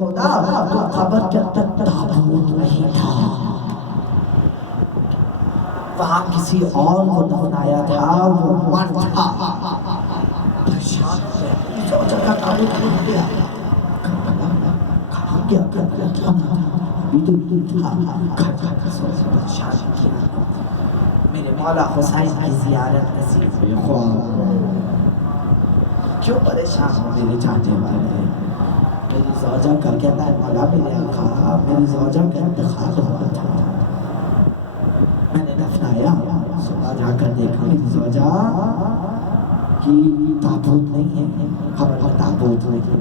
کھودا تو قبر کے اندر تابوت نہیں تھا، وہاں کسی اور کو دفنایا تھا، وہ مرد تھا۔ پریشان سوچا کا تابوت کھل گیا، کہاں گیا کیا پریشان کیا۔ میرے مولا حسین کی زیارت نصیب ہوئی، کیوں پریشان ہو میرے چاہنے والے؟ میری زوجہ کا کہتا ہے مولا میرے آقا، میری زوجہ کا انتقال ہوا تھا، میں نے دفنایا، صبح جا کر دیکھا میری زوجہ کی تابوت نہیں ہے، قبر میں تابوت نہیں ہے۔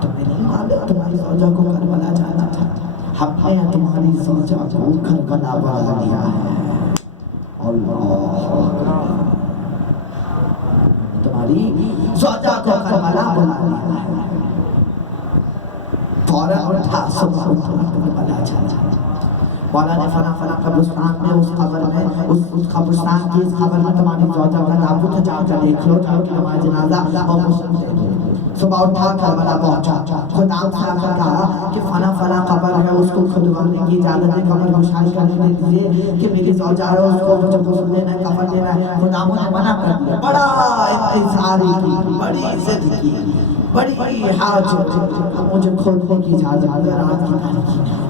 تمہیں نہیں معلوم تمہاری زوجہ کو کربلا جانا تھا، ہم نے تمہاری زوجہ کو کربلا بنا لیا ہے۔ اللہ تمہاری زوجہ کو کربلا بنا لیا ہے۔ فوراً اٹھا، صبح اٹھا، کربلا چلا۔ مولا نے فلاں قبرستان میں اس قبر میں اس قبرستان کی اس قبر میں تمہاری زوجہ کا تابوت ہے، جا کر دیکھ لو، جاؤ کہ نماز جنازہ اور غسل دے دو۔ صبح اٹھا کربلا پہنچا، خدا سے آ کر کہا کہ فلاں قبر ہے، اس کو کھدوانے کی اجازت ہے، قبر گشائی کرنے دیجیے کہ میری زوجہ ہے، اس کو مجھے غسل دینا ہے، کفن دینا ہے۔ خدا نے منع کر دیا، بڑا انتظار کی، بڑی عزت کی، بڑی حاجت، مجھے کھودنے کی اجازت ہے، رات کی تاریکی نہیں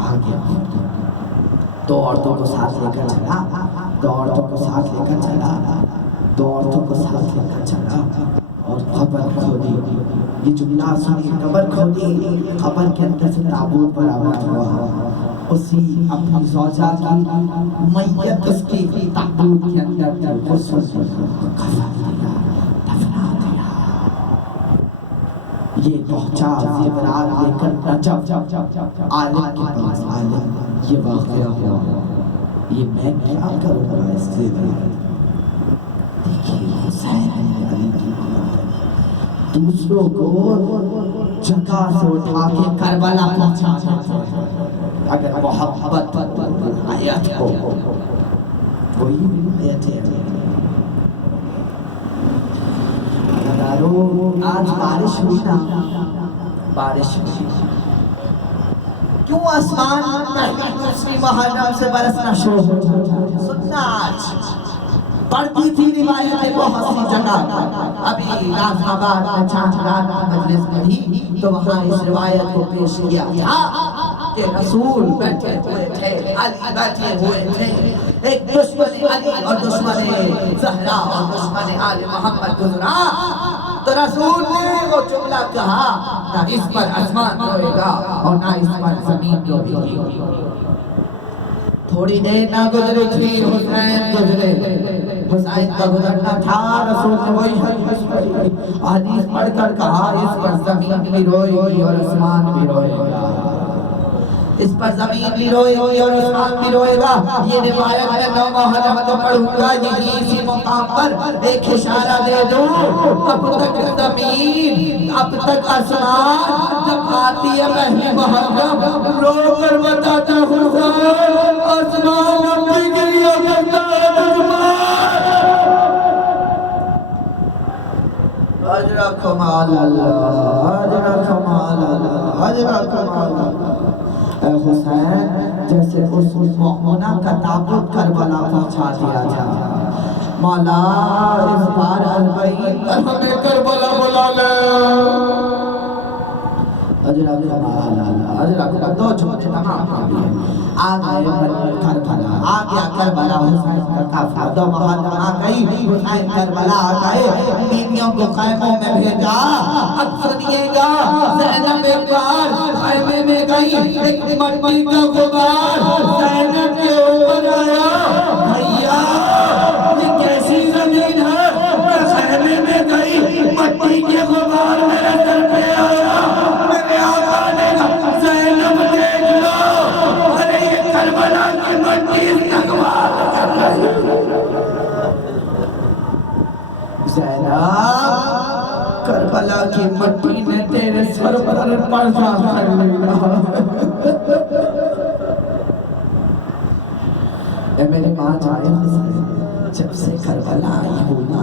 آ گیا۔ دو عورتوں کو ساتھ لے کر چلا، دو عورتوں کو ساتھ لے کر چلا، دو عورتوں کو ساتھ لے کر چلا اور قبر کھودی۔ یہ جملہ سنی، قبر کھودی، قبر کے اندر سے تابوت برآمد ہوا، اسی اپنی زوجہ کی میت اس کی تابوت کے اندر تھی، غسل دیا، کفن دیا، دفنا دیا۔ یہ پہنچا زیورات لے کر نجف عالم کے پاس، عالم یہ واقعہ ہوا، یہ میں کیا کروں گا اس زیورات؟ دیکھیے حسین علی کی بات ہے، دوسروں کو جگہ سے اٹھا کے کربلا پہنچا جاتا ہے۔ اگر محبت آیت ہو، وہی آیت ہے۔ آج بارش ہوئی نا، بارش ہوئی، کیوں آسمان پہلی دوسری محرم سے برسنا شروع ہو جاتا ہے؟ سننا آج پڑھتی تھی روایتیں بہت سی جگہ، ابھی راز آباد میں چاند رات کی مجلس میں ہی تو وہاں اس روایت کو پیش کیا تھا کہ رسول بیٹھے ہوئے تھے، علی بیٹھے ہوئے تھے، ایک دشمن علی اور دشمن زہرا اور دشمن آل محمد گزرا، تو رسول نے وہ جملہ کہا، نہ اس پر آسمان روئے گا اور نہ اس پر زمین روئے گی۔ تھوڑی دیر نہ گزری تھی، حسین گزرے، حسین کا گزرنا تھا، رسول نے وہی حدیث پڑھ کر کہا، اس پر زمین بھی روئے گی اور آسمان بھی روئے گا، اس پر زمین بھی روئے گی اور آسمان بھی روئے گا۔ یہ روایت میں 9 محرم کو پڑھوں گا، یہی اسی مقام پر ایک اشارہ دے دوں، اب تک زمین اب تک آسمان جب آتی ہے پہلی محرم رو کر بتاتا ہوں آسمان اب بھی گریہ کرتا ہے اجرکم اللہ، اجرکم اللہ، اجرکم اللہ۔ اے حسین جیسے اس مومنہ کا تابوت کربلا پہنچا دیا جائے، مولا اس بار البعین پر ہمیں کربلا بلا لے۔ اجرکم اللہ، اجرکم، دو چھوٹے تمام کھاتی ہیں، آ گئے کربلا، آ گیا کربلا، حسین کا کافلہ، 2 محرم آ گئی، حسین کربلا آ گئے، بیویوں کو خیموں میں بھیجا۔ اب سنیے گا، زینب ایک بار خیمے میں گئی، ایک مٹی کا غبار زینب کے اوپر آیا، بھیا یہ کیسی زمین ہے، میں خیمے میں گئی، مٹی کے غبار میرے سر پہ آیا، میرے آقا نے کہا زینب دیکھ لو، ارے یہ کربلا کی مٹی استقبال کر رہی ہے۔ زینب کربلا کی مٹی نے تیرے سر پر پردہ کر لیا۔ اے میرے ماں جائے حسین، جب سے کربلا آئی ہو نا،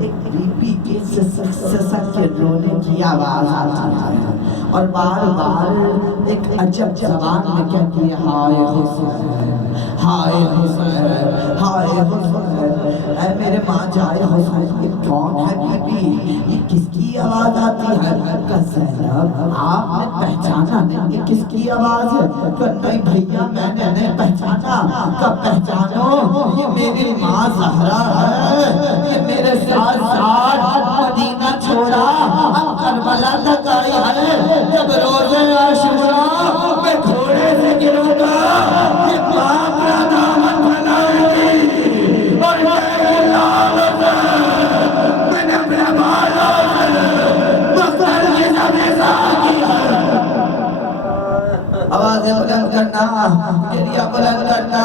ایک بی بی کے سسک کے رونے کی آواز آتی ہے اور بار بار ایک عجب زبان میں کہتی ہے ہائے حسین ہائے حسین ہائے حسین اے میرے ماں جائے حسین یہ کون ہے بی بی یہ کس کی آواز آتی ہے کہ زینب آپ نے پہچانا نہیں یہ کس کی آواز ہے کہ نہیں بھیا میں نے نہیں پہچانا کہ پہچانو یہ میری ماں زہرا ہے یہ میرے ساتھ ساتھ مدینہ چھوڑا اب کربلا تک آئی ہے جب روزے عاشورا میں گھوڑے سے گروں گا یہ باپ را دامن بنائے گی اور میں لعنت میں نے اپنے بالوں سے مقتل کی زمینہ کیا آوازیں بلند کرنا گریہ بلند کرنا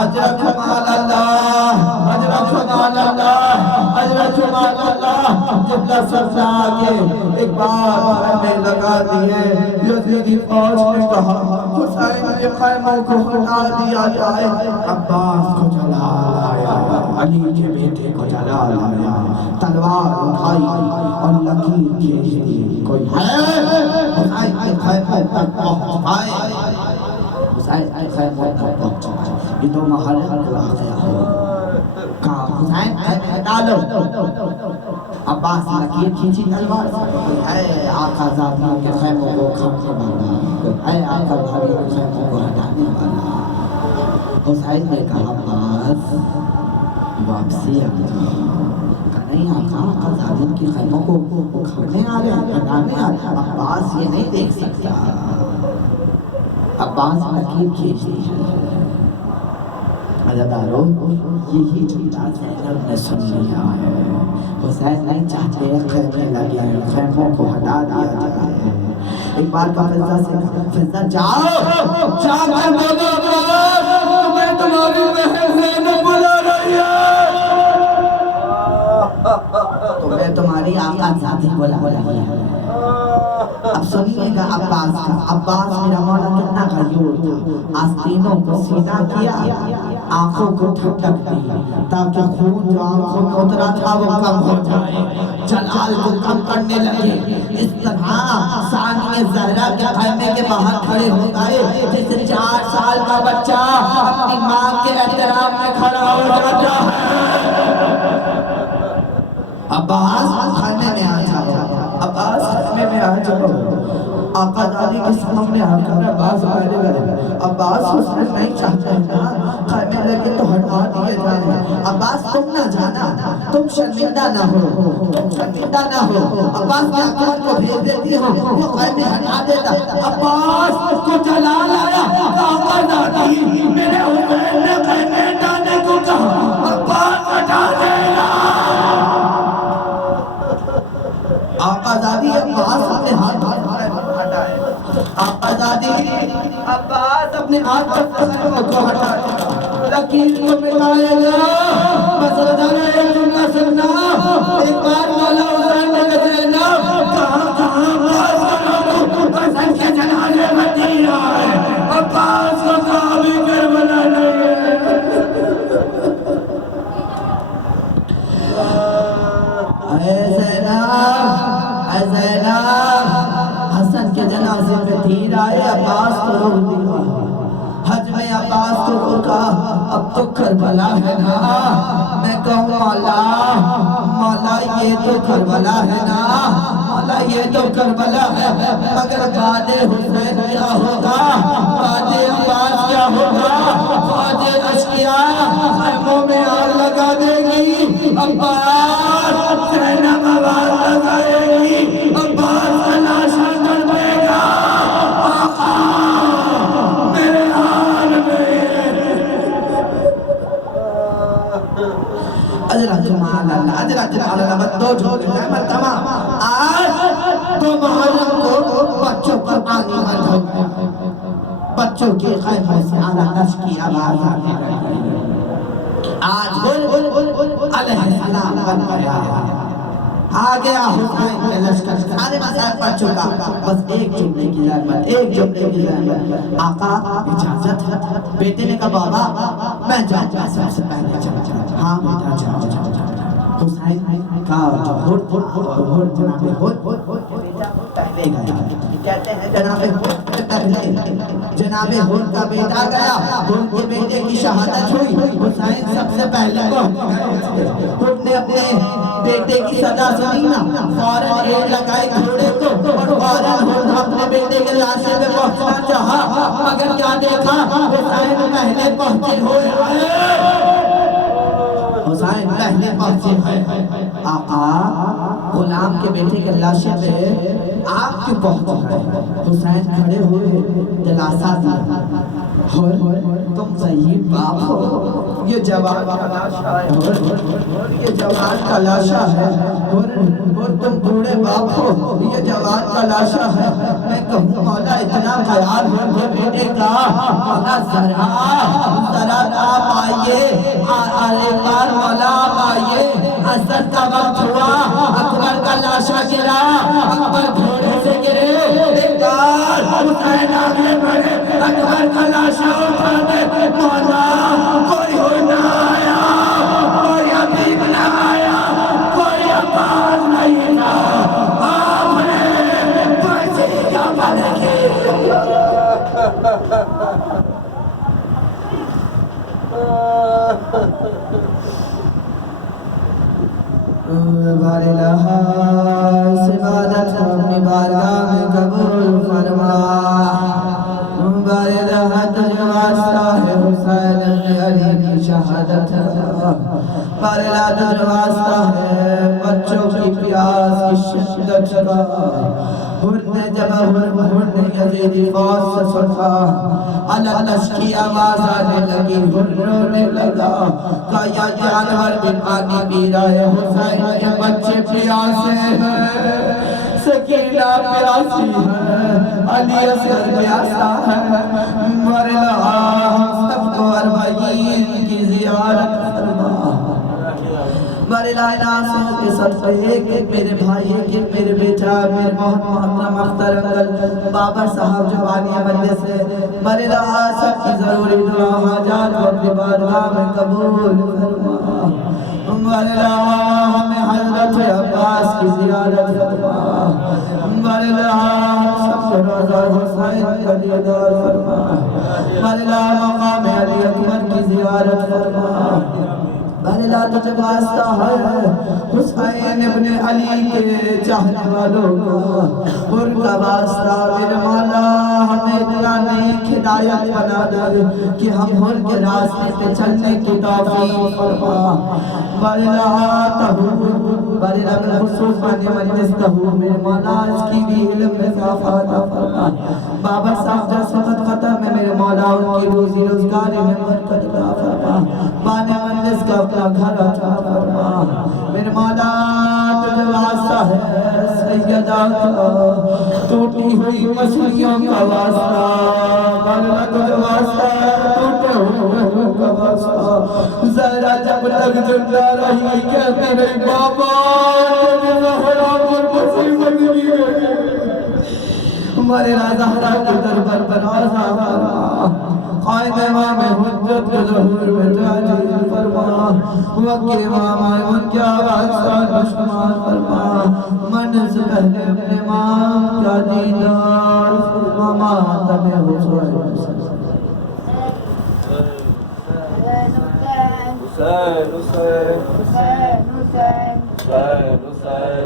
اجرک مال اللہ اجرک مال اللہ اجرک مال اللہ جبلہ سبزہ آگے ایک بار میں لگا دیئے یزیدی فوج نے کہا حسین کے خیموں کو ہٹا دیا جائے عباس کو جلا لایا علی کے بیٹے کو جلا لایا تلوار اٹھائی اور لکیر کھینچ دی کوئی ہے حسین کے خیموں تک پہنچائے حسین کے خیموں تک پہنچائے یہ دو محرم کو واقعہ ہے کہا حسین ہٹا لو عباس لکیر کھینچی تلوار اے آقا زادیوں کے خیموں کو کھانے والا اے آقا زادیوں کے خیموں کو ہٹانے والا حسین نے کہا عباس واپسی آ جائے نہیں آقا زادیوں کی خیموں کو کھانے آ رہے ہیں ہٹانے آ رہے ہیں عباس یہ نہیں دیکھ سکتا عباس لکیر کھینچی ہے عزادارو یہی جملہ زینب نے سن لیا ہے حسین نہیں چاہتے خیمے لگے ہیں خیموں کو ہٹا دیا جائے ایک بار کا فضہ سے فضہ جاؤ جا کر بولو عباس تمہیں تمہاری بہن زینب بلا رہی ہے تمہیں تمہاری آقا ذاتی بلا رہی ہے اب سنیے گا عباس میرا مولا کتنا غیور تھا آستینوں کو سیدھا کیا آنکھوں کو ٹھٹک دی تاکہ خون جو آنکھوں میں اترا تھا وہ کم ہو جائے جلال کو کم کرنے لگے اس طرح ثانی زہرا کے خیمے کے باہر کھڑے ہو گئے جیسے 4 سال کا بچہ اپنی ماں کے احترام میں کھڑا ہو جاتا ہے عباس خیمے میں آ جاؤ عباس خیمے میں آ جاؤ آقا زادی کے سامنے آ کر عباس پہلے گئے عباس حسین نہیں چاہتے ہیں نا خیمے لگے تو ہٹا دیے جائیں عباس تم نہ جانا تم شرمندہ نہ ہو تم شرمندہ نہ ہو عباس میں اکبر کو بھیج دیتی ہو وہ خیمے ہٹا دیتا عباس کو جلا لایا آقا زادی میرے حسین نے خیمے ہٹانے کو کہا عباس ہٹا دینا آقا زادی عباس اپنے ہاتھ ہٹائے آقا زادی عباس اپنے ہاتھ کو ہٹائے لکیر کو مٹائے گا بس رضانا ایک جملہ سننا ایک بار مولا حسین نے کہنا کہاں عباس حسین کے جنازے مدینہ ہے عباس کو صحابی کربلا نہیں ہے اے زینب حسن کے جنازے پہ تیر آئے عباس کو روک دیا حج میں عباس کو روکا اب تو کربلا ہے نا میں کہوں مولا یہ تو کربلا ہے نا مولا یہ تو کربلا ہے مگر بعد حسین کیا ہوگا بعد عباس کیا ہوگا بعد اشکیاء خیموں میں آگ لگا دے گی عباس زینب آواز لگائے گی عباس کا لاشا کر دے گا آقا میرے حال میں اجرہ جمال اللہ اجرہ جمال اللہ بدو جھوٹ نعمت تمام آج تو محرم کو بچوں پر آنی بند ہو گیا بچوں کے خیموں سے آلہ نش کی آواز آنے لگی آج علیہ السلام بن گیا آ گیا حسین کے لشکر سارے مسائل پڑھ چکا بس ایک جملے کی زحمت آقا اجازت ہے بیٹے نے کہا بابا میں جاؤں گا سب سے پہلے ہاں بیٹا جاؤ حسین کا جو جناب پہلے گیا، کہتے ہیں جناب ہود کا بیٹا گیا، ہود کے بیٹے کی شہادت ہوئی، حسین سب سے پہلے ہود نے اپنے بیٹے کی صدا سنی نا، فوراً ایڑ لگائی گھوڑے کو اور فوراً ہود اپنے بیٹے کے لاشے پہ پہنچنا چاہا، مگر کیا دیکھا حسین پہلے پہنچے ہوئے حسین پہلے پہنچے ہیں۔ آقا غلام کے بیٹے کے لاشے پہ آپ کیوں پہنچ گئے؟ حسین کھڑے ہوئے دلاسا دیا، تم صحیح باپ ہو، یہ جوان کا لاشا ہے، یہ جوان کا لاشا ہے، اور تم بوڑھے باپ ہو، یہ جوان کا لاشا ہے۔ میں کہوں مولا اتنا خیال ہو کہ بیٹے کا، مولا ذرا آپ آئیے، آلیکار مولا آپ آئیے، عصر کا وقت ہوا، اکبر کا لاشا گرا، اکبر گھوڑے سے گرے، دیکھار حسین آگے بڑھے، اکبر کا لاشا اٹھا دے، مولا کوئی ہو نہ آیا، کوئی حبیب نہ آیا، کوئی عباس نہیں تھا، آپ نے پرچی کا بلے کی بار الہا سبادت اپنی بارگاہ میں قبول فرما، بار الہا تجھے واسطہ ہے حسین ابن علی کی شہادت، بار الہا تجھے واسطہ ہے بچوں کی پیاس کی شدت کا، نے جب یزیدی فوج سے سنا، الاتش کی آواز آنے لگی، رونے لگا، کہا یا جانور بھی پانی پی رہا ہے، حسین کے بچے پیاسے ہیں، سکینہ پیاسی ہے، علی اصغر پیاسا ہے، مرلا ہم سب کو اربعین کی زیارت فرما، مرلا ناسوں کے صدقے ایک میرے بھائی، ایک میرے بیٹا، میرے محترم اختر انگل بابا صاحب جو بانیہ بندے سے، مرلا سب کی ضروری دعا حاجات اپنی بارگاہ میں قبول فرما، مرلا ہمیں حضرت عباس کی زیارت فرما، مرلا سب کو روضہ حسین کا دیدار فرما، مرلا مقام علی اکبر کی زیارت فرما، مرلا تجھے واسطہ ہے حسین ابن علی کے چاہنے والوں کا، ان کا واسطہ میرے مولا ہمیں اتنا نیک ہدایت بنا دے کہ ہم ان کے راستے پہ چلنے کی توفیق فرما، مرلا تہور مرلا بالخصوص بانی مجلس تہور میرے مولا اس کی بھی علم میں اضافہ عطا فرما، بابا صاحب جس وقت ختم ہے میرے مولا ان کی روزی روزگاری میں برکت عطا فرما، بانی مجلس کا اپنا گھر عطا فرما، میرے مولا تجھے واسطہ ہے سیدہ کا ٹوٹی ہوئی مچھلیوں کا واسطہ، مولا تجھے واسطہ ہے ٹوٹے ہوئے کا واسطہ، ذرا جب تک زندہ رہی کہتی رہی بابا تجھے حرام اور مصیبت کی گئی، ہمارے زہرا کے دربار پر آزا فرما، قائم امام حجت کے ظہور میں تعجیل فرما، وقت امام ان کی آواز بشمار فرما، من سے پہلے اپنے امام کا دیدار فرما، ماتم حسین حسین حسین حسین حسین حسین